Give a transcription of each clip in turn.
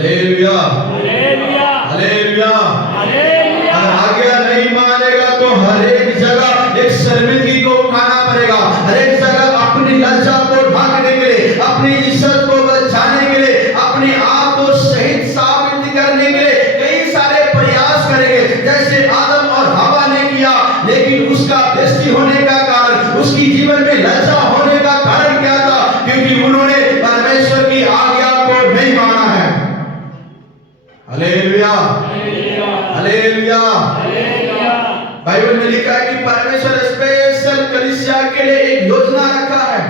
Hallelujah, hallelujah, hallelujah. Hallelujah. अगर आज्ञा नहीं मानेगा तो हर एक जगह एक शर्मिंदगी को उठाना पड़ेगा, हर एक जगह अपनी लज्जा को ढांकने के लिए, अपनी इज्जत को बचाने के लिए, अपने आप को शहीद साबित करने के लिए कई सारे प्रयास करेंगे, जैसे आदम और हवा ने किया। लेकिन उसका बेइज्जती होने का कारण, उसकी जीवन में लज्जा होने का कारण क्या था? क्योंकि उन्होंने परमेश्वर की आज्ञा को नहीं माना है। Hallelujah, hallelujah. बाइबल में लिखा है कि परमेश्वर स्पेशल कलीसिया के लिए एक योजना रखा है।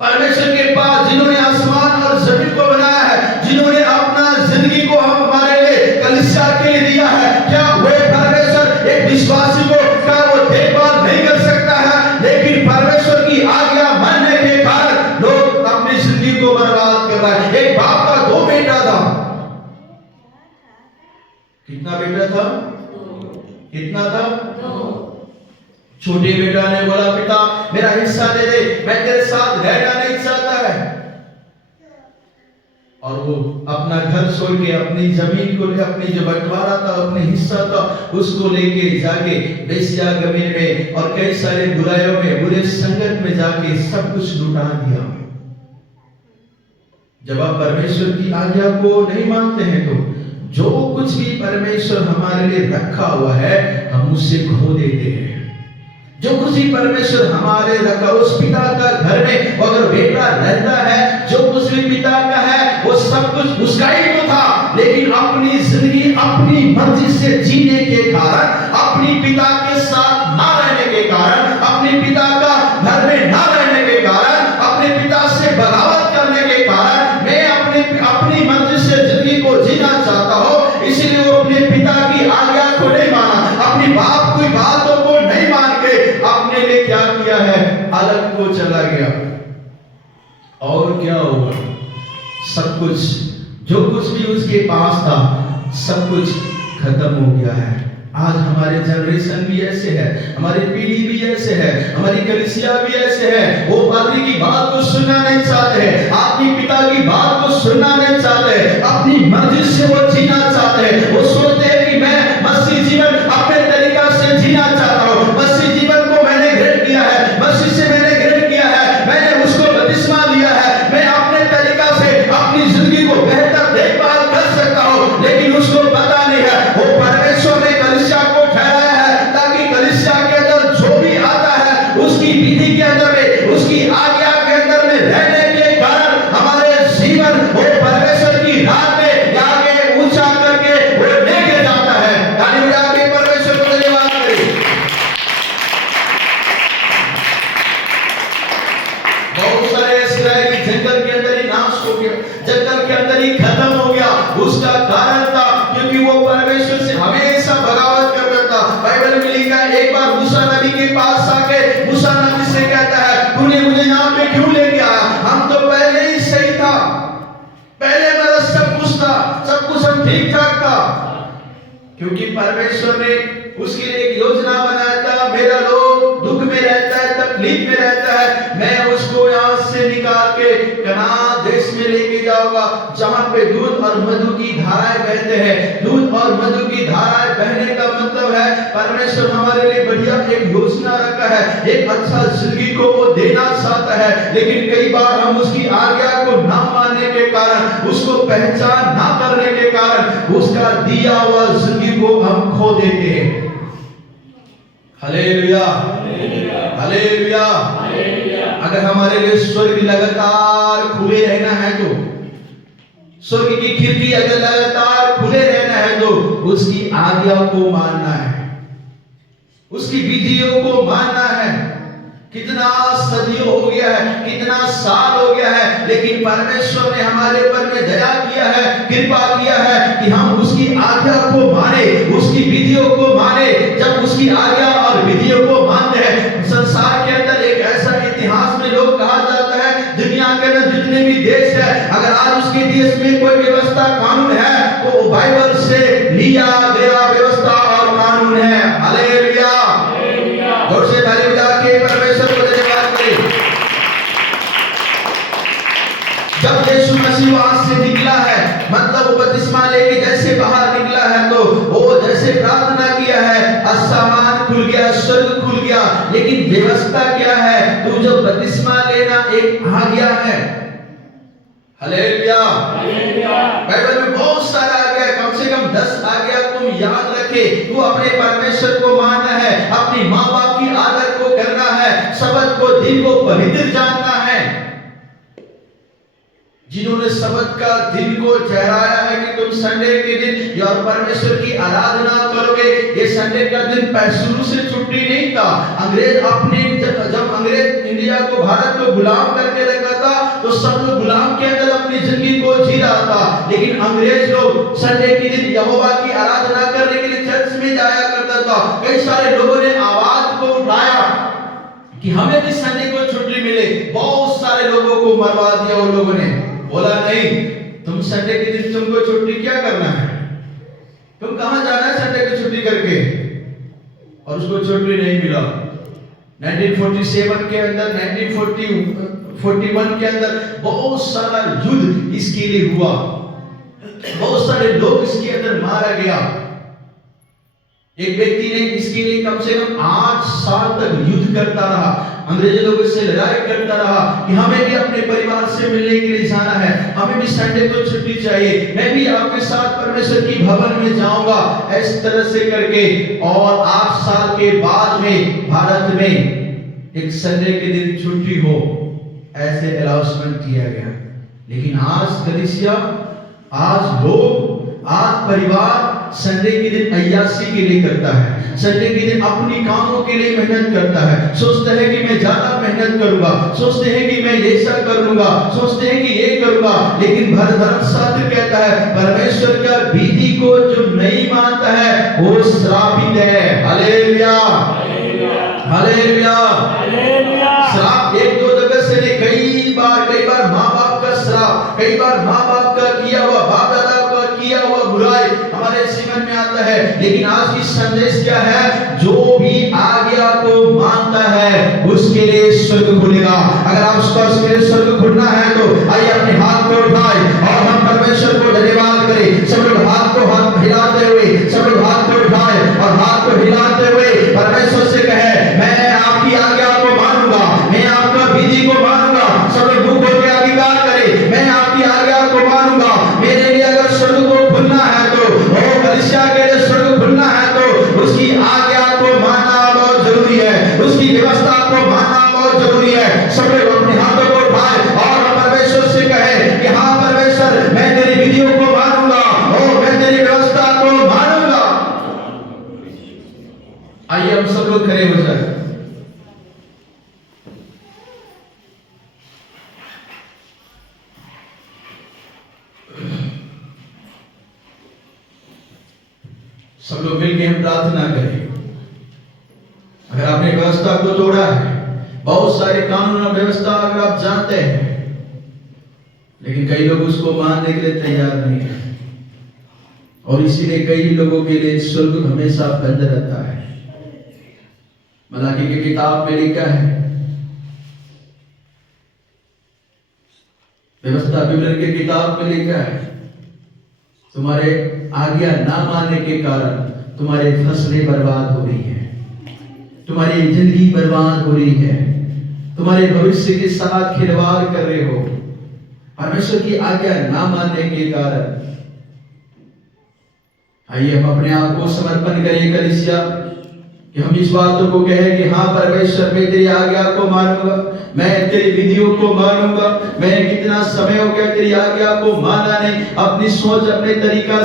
परमेश्वर के पास जिन्होंने आसमान और जमीन को बनाया है, जिन्होंने अपना जिंदगी को हमारे लिए कलीसिया के लिए दिया है, क्या वे परमेश्वर एक विश्वासी को क्या वो देखभाल नहीं कर सकता है? लेकिन परमेश्वर की आज्ञा मानने के कारण लोग अपनी जिंदगी को बर्बाद कर रहे हैं। एक बाप का 2 बेटा था। कितना बेटा था? कितना था? 2। छोटे बेटा ने बोला, पिता मेरा हिस्सा दे दे, मैं तेरे साथ रहना नहीं चाहता है। और वो अपना घर छोड़ के अपनी जमीन को, अपनी जो बंटवारा था, अपने हिस्सा था, उसको लेके जाके बेश्या गमीन में और कई सारे बुराइयों में, बुरे संगत में जाके सब कुछ लुटा दिया। जब आप परमेश्वर की आज्ञा को नहीं मानते हैं तो जो कुछ भी परमेश्वर हमारे लिए रखा हुआ है हम उससे खो देते हैं। जो कुछ भी परमेश्वर हमारे रखा, उस पिता का घर में अगर बेटा रहता है, जो कुछ भी पिता का है वो सब कुछ उसका ही तो था। लेकिन अपनी जिंदगी अपनी मर्जी से जीने के कारण, अपनी पिता के साथ ना रहने के कारण, अपने पिता का घर में ना रहने के कारण, अपने पिता से बगावत करने के कारण मैं अपनी मर्जी से जिंदगी को जीना चाहता हूं। इसलिए वो अपने पिता की आज्ञा को नहीं माना, अपनी बाप की बातों को नहीं मान के अपने लिए क्या किया है? अलग को चला गया। और क्या होगा? सब कुछ, जो कुछ भी उसके पास था, सब कुछ खत्म हो गया है। आज हमारे जनरेशन भी ऐसे है, हमारी पीढ़ी भी ऐसे है, हमारी कलीसिया भी ऐसे है। वो पादरी की बात को सुनना नहीं चाहते हैं, अपनी पिता की बात को सुनना नहीं चाहते, अपनी मर्जी से वो जीना चाहते हैं। वो सोचते हैं कि मैं मसीह जीवन अपने तरीका से जीना चाहता हूँ। मसीह जीवन को मैंने ग्रहण किया है, मसीह से मैंने ग्रहण किया है, मैंने उसको बपतिस्मा लिया है, मैं अपने तरीका से अपनी जिंदगी को बेहतर देखभाल कर सकता हूँ। लेकिन उसको पता नहीं है वो परमेश्वर ने कलीसिया को ठहराया है ताकि कलीसिया के अंदर जो भी आता है उसकी विधि के अंदर में, उसकी आज्ञा के अंदर में रहने के कारण हमारे जीवन वो परमेश्वर की राह पे आगे ऊंचा करके वो लेके जाता है। ताली बजा के परमेश्वर को धन्यवाद करें। बहुत सारे इस्राएली जंगल के अंदर ही नाश हो गया, जंगल के अंदर ही खत्म हो गया। उसका कारण था क्योंकि वो परमेश्वर से हमेशा बगावत करता था। बाइबल में लिखा है, एक बार मूसा नबी के पास आके मूसा नबी से कहता है, तूने मुझे यहाँ पे क्यों लेके आया? हम तो पहले ही सही था, पहले मेरा सब कुछ था, सब कुछ हम ठीक ठाक था। क्योंकि परमेश्वर ने उसके लिए एक योजना बनाया था। मेरा लोग दुख में रहता है, तकलीफ में रहता है, मैं उसको यहाँ से निकाल के कनान देश में लेके जाऊंगा, जहाँ पे दूध और मधु की धाराएं बहते हैं। दूध और मधु की धाराएं बहने का मतलब है परमेश्वर हमारे लिए बढ़िया एक योजना रखा है, एक अच्छा जिंदगी को वो देना चाहता है। लेकिन कई बार हम उसकी आज्ञा को ना मानने के कारण, उसको पहचान ना करने के कारण उसका दिया हुआ जिंदगी को हम खो देते हैं। Hallelujah, hallelujah. अगर हमारे लिए स्वर्ग लगातार खुले रहना है तो, स्वर्ग की खिड़की अगर लगातार खुले रहना है तो उसकी आज्ञा को मानना है, उसकी विधियों को मानना है। कितना सदियों हो गया है, कितना साल हो गया है, लेकिन परमेश्वर ने हमारे ऊपर में दया किया है, कृपा किया है कि हम उसकी आज्ञा को माने, उसकी विधियों को माने। जब उसकी आज्ञा और विधियों को मानते हैं, संसार के अंदर एक ऐसा इतिहास में लोग कहा जाता है, दुनिया के अंदर जितने भी देश है, अगर आज उसके देश में कोई व्यवस्था कानून है तो बाइबल से लिया गया व्यवस्था और कानून है। हालेलुया, जोर से ताली बजा के परमेश्वर को धन्यवाद करें। जब यीशु मसीह वहां से निकला है मतलब वो बपतिस्मा लेके जैसे बाहर निकला है तो वो जैसे प्रार्थना किया है, आसमान खुल गया, स्वर्ग खुल गया, लेकिन व्यवस्था क्या है? तू जो बपतिस्मा लेना एक आ गया है। हालेलुया। बाइबल में बहुत सारा आ गया, कम से कम 10 आ गया, तुम याद रखे। तू अपने परमेश्वर को मानना है, अपनी माँ बाप की आदर को करना है, सबत को, दिन को पवित्र जानना है। जिन्होंने सबत का दिन को ठहराया है कि तुम संडे के दिन और परमेश्वर की आराधना करोगे, ये संडे का दिन शुरू से छुट्टी नहीं था। अंग्रेज अपने जब अंग्रेज इंडिया को, भारत को गुलाम करके रखा था तो सब लोग गुलाम के अंदर अपनी जिंदगी को जी रहा था, लेकिन अंग्रेज लोग संडे के दिन यहोवा की आराधना करने के लिए चर्च में जाया करता था। कई सारे लोगों ने आवाज को उठाया कि हमें भी संडे को छुट्टी मिले। बहुत सारे लोगों को मरवा दिया उन लोगों ने। बोला नहीं, तुम संडे के दिन तुमको छुट्टी क्या करना है? तुम कहां जाना है संडे को छुट्टी करके? और उसको छुट्टी नहीं मिला। 1947 के अंदर, 1941 के अंदर बहुत सारा युद्ध इसके लिए हुआ, बहुत सारे लोग इसके अंदर मारा गया। एक व्यक्ति ने इसके लिए कम से कम 8 साल तक युद्ध करता रहा, अंग्रेजी लोगों से लड़ाई करता रहा कि हमें भी अपने परिवार से मिलने के लिए जाना है, हमें भी संडे को छुट्टी चाहिए, मैं भी आपके साथ परमेश्वर की भवन में जाऊंगा, इस तरह से करके। और 8 साल के बाद में भारत में एक संडे के दिन छुट्टी हो, ऐसे अनाउंसमेंट किया गया। लेकिन आज कलीसिया, आज लोग, आज परिवार संडे के दिन अय्यासी के लिए करता है, संडे के दिन अपनी कामों के लिए मेहनत करता है, सोचते हैं कि मैं ज्यादा मेहनत करूंगा, सोचते हैं कि मैं ऐसा कर लूंगा, सोचते हैं कि ये करूंगा। लेकिन धर्मशास्त्र कहता है परमेश्वर का विधि को जो नहीं मानता है वो श्रापित है। Hallelujah, hallelujah. श्राप एक दो जगह से नहीं, कई बार माँ बाप का श्राप, कई बार माँ बाप का किया हुआ, बाप दादा का किया हुआ बुराई हमारे जीवन में आता है। लेकिन आज की संदेश क्या है? जो भी आज्ञा को मानता है उसके लिए स्वर्ग खुलेगा। अगर आप उसके लिए स्वर्ग खुलना है तो आइए अपने हाथ को उठाए और हम परमेश्वर को धन्यवाद करें। सब लोग हाथ को हिलाते हुए, सब लोग हाथ को उठाए और हाथ को हिलाते हुए परमेश्वर से कहे, मैं आपकी आज्ञा को मानूंगा, मैं आपका विधि को मानूंगा। सब लोग मुंह खोल के अंगीकार करें, मैं आपकी आज्ञा को मानूंगा। मेरे लिए अगर स्वर्ग को खुलना है तो, ओ कलीसिया के लिए स्वर्ग खुलना है तो उसकी आज्ञा को मानना बहुत जरूरी है, उसकी व्यवस्था को मानना बहुत जरूरी है। सब लोग अपने हाथों को उठाए और परमेश्वर से कहे कि हाँ परमेश्वर, मैं तेरी विधियों को मानूंगा, ओ मैं तेरी व्यवस्था को मानूंगा। आइए हम सब लोग खड़े हो जाए। सब लोग मिलकर हम प्रार्थना करें। अगर आपने व्यवस्था को तोड़ा है, बहुत सारे कानून और व्यवस्था अगर आप जानते हैं, लेकिन कई लोग उसको मानने के लिए तैयार नहीं है, और इसीलिए कई लोगों के लिए स्वर्ग हमेशा बंद रहता है। मलाकी की किताब में लिखा है, व्यवस्था विवरण की किताब में लिखा है, तुम्हारे आज्ञा ना मानने के कारण तुम्हारी फसलें बर्बाद हो रही है, तुम्हारी जिंदगी बर्बाद हो रही है, तुम्हारे भविष्य के साथ खिलवाड़ कर रहे हो परमेश्वर की आज्ञा ना मानने के कारण। आइए हम अपने आप को समर्पण करें कलीसिया, कि हम इस बातों को कहें कि हाँ परमेश्वर, मैं तेरी आज्ञा को मानूंगा, मैं तेरी विधियों को मानूंगा। मैंने कितना समय हो गया तेरी आज्ञा को माना नहीं, अपनी सोच अपने तरीका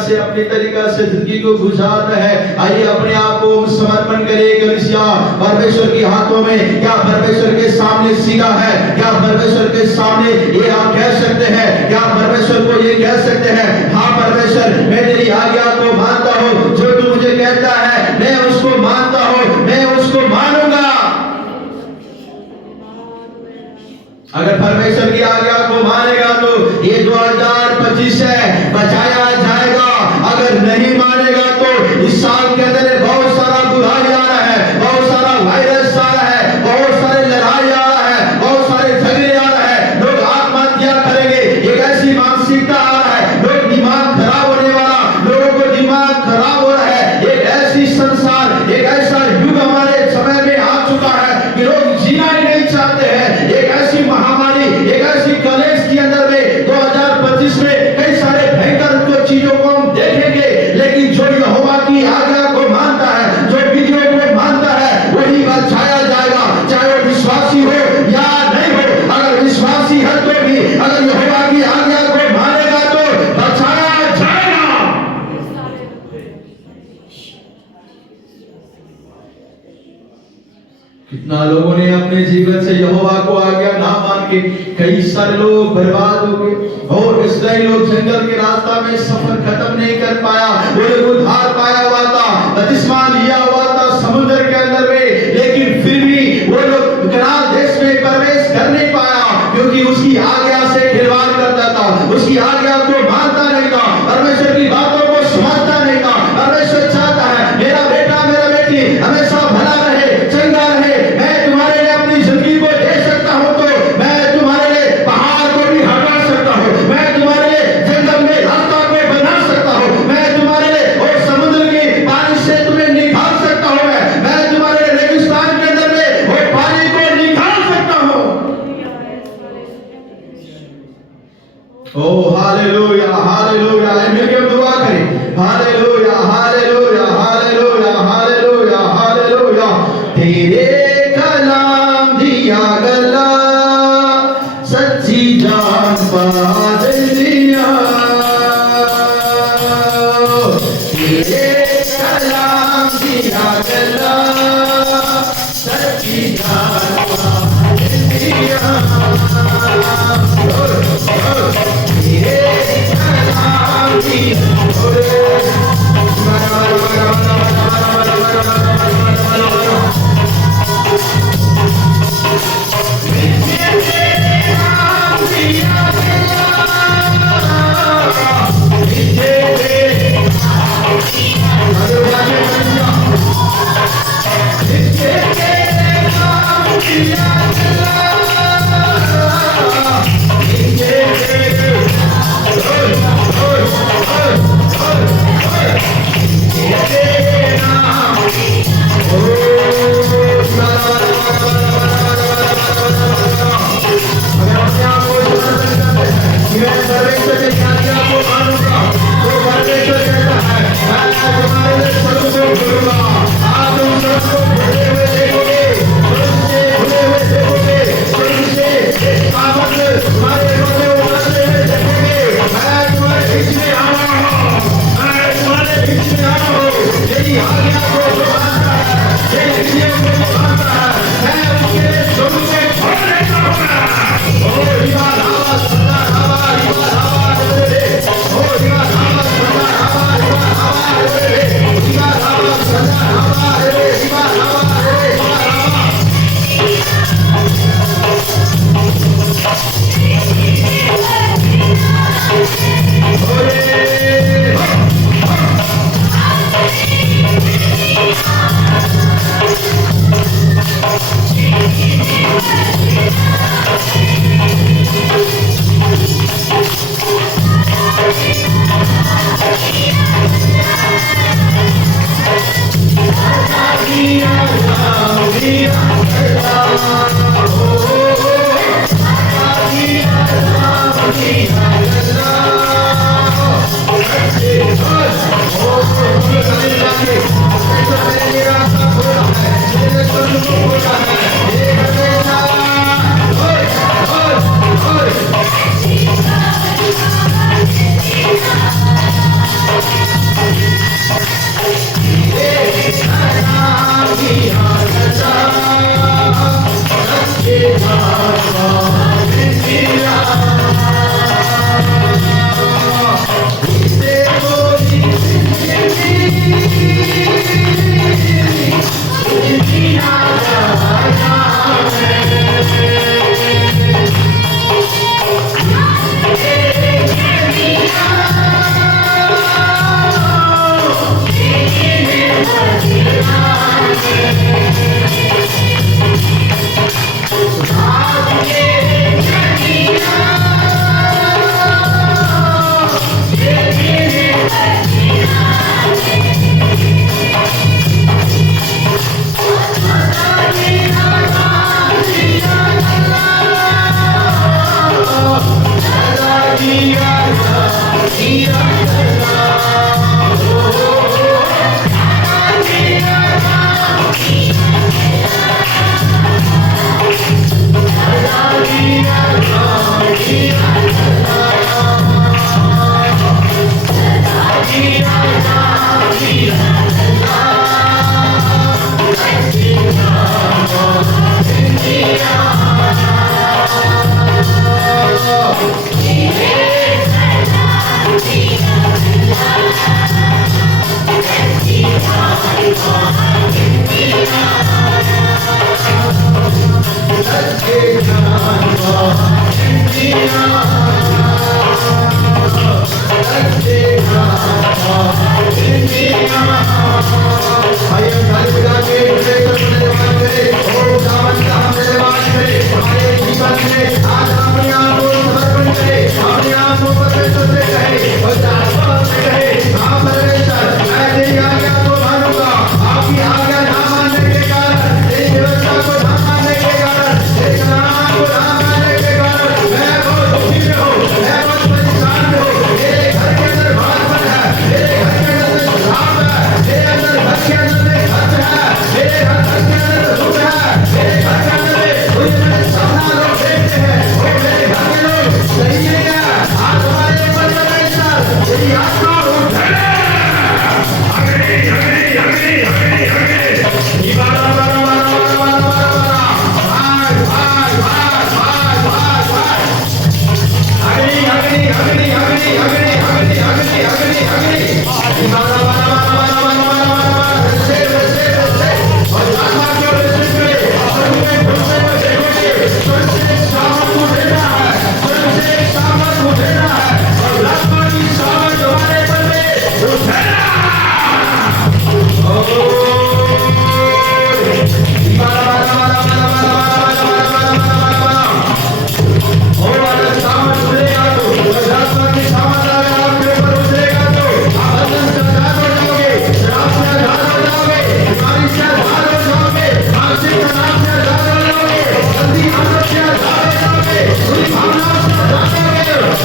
से जिंदगी को गुजारता है। आइए अपने आप को समर्पण करें कलीसिया परमेश्वर के हाथों में। क्या परमेश्वर के सामने सीधा है? क्या परमेश्वर के सामने ये आप कह सकते हैं? क्या परमेश्वर को ये कह सकते हैं, हाँ परमेश्वर, मैं तेरी आज्ञा को मानता हूँ, जो तू मुझे कहता है मैं उसको मानता हूँ, मैं उसको मानूंगा। अगर परमेश्वर की आज्ञा को मानेगा तो ये 2025 है, बचाया जाएगा। अगर नहीं मानेगा तो इस साल के अंदर बहुत सारा बुराई आ रहा है, बहुत सारा वायरस आ रहा है, बहुत सारे लड़ाई आ रहा है, बहुत सारे झगड़े आ रहा है, लोग आत्महत्या करेंगे, एक ऐसी मानसिकता आ रहा है, लोग बीमार लोगों ने अपने जीवन से यहोवा को आज्ञा ना मान के कई सारे लोग बर्बाद हो गए और इस्राएल लोग जंगल के रास्ता में सफर खत्म नहीं कर पाया। वो लोग उद्धार पाया हुआ था, बपतिस्मा लिया हुआ था समुद्र के अंदर में, लेकिन फिर भी वो लोग कनान देश में प्रवेश कर नहीं पाया क्योंकि उसकी आज्ञा से खिलवाड़ करता था, उसकी आज्ञा को मानता नहीं था, परमेश्वर की बातों को समझता नहीं था। परमेश्वर चाहता है मेरा बेटा मेरा बेटी हमेशा भला रहे, चंगा रहे। मैं तुम्हारे लिए अपनी जिंदगी को दे सकता हूं तो मैं तुम्हारे लिए पहाड़ को भी हटा सकता हूं, मैं तुम्हारे लिए जंगल में रास्ता को बना सकता हूं, मैं तुम्हारे लिए और समुद्र के पानी से तुम्हें निकाल सकता हूं, मैं तुम्हारे लिए रेगिस्तान के अंदर में वो पानी को निकाल सकता हूं। ओ हालेलुया हालेलुया, मिलकर दुआ करें। Hallelujah hallelujah hallelujah hallelujah hallelujah. तेरे कलाम दिया गला सच्ची जान पा दिया, तेरे कलाम दिया गला सच्ची जान पा दिया, तेरे कलाम दिया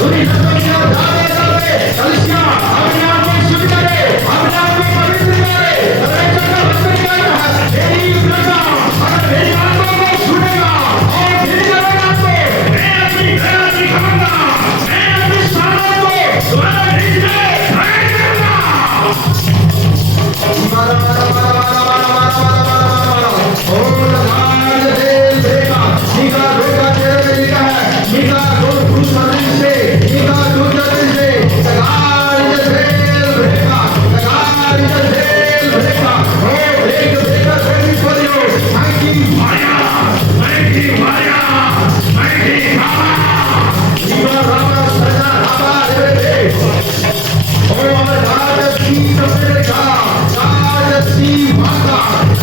सुनी संतोषियां जाते जाते कलिसियां अपने आप को शुद्ध करे, अपने आप को पवित्र करे। परमेश्वर का वचन कहता है मेरी प्रजा अगर मेरी बातों को सुनेगा और फिर करेगा तो मैं अपनी दया दिखाऊंगा, मैं अपनी सामर्थ को तुम्हारे बीच में प्रकट करूंगा। मारा मारा मारा मारा मारा मारा मारा मारा ओ लगान दे देगा निका रोका तेरे में लिखा है निका दो खुश मन से निका दो जल्दी से लगान दे देगा लगान दे देगा ओ एक बेटा बेटी खोलियो माइटी माया माइटी बाबा निका रामा सजा रामा रे ओ राज की सबसे का राजसी माता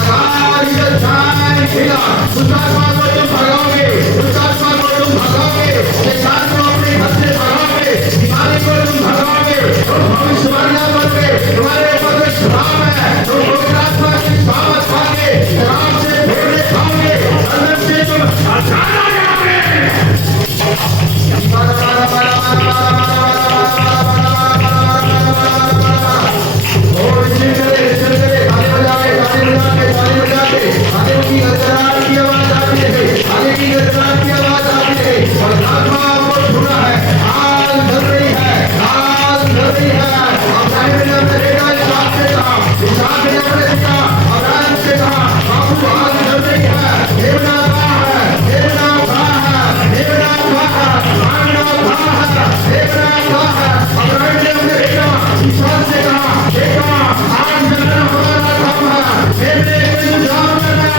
राज जान खिला उसका पास को तुम भगाओगे, उसका पास को तुम भगाओगे, शैतान को अपने घर से भगाओगे, बीमारी को तुम भगाओगे, तुम भविष्यवाणियां करोगे, तुम्हारे ऊपर कोई श्राप है, तुम पवित्र आत्मा की सामर्थ पाओगे, श्राप से छोड़ने पाओगे, अंदर से तुम आजाद हो जाओगे। मारा मारा मारा मारा मारा की गड़गड़ाहट की आवाज आती है, आगे की गड़गड़ाहट की आवाज आती है और आत्मा आपको छूना है, आग जल रही है, आग जल रही है। अब्राहम ने अपने बेटा इसहाक से कहा, इसहाक ने अपने पिता अब्राहम से कहा बाबू आग जल रही है, देवना कहाँ है, देवना कहाँ है, देवना कहाँ है, आंगना कहाँ है, देवना कहाँ है। अब्राहम ने अपने बेटा इसहाक से कहा बेटा आग जलना हमारा काम है, मेरे इंतजार करना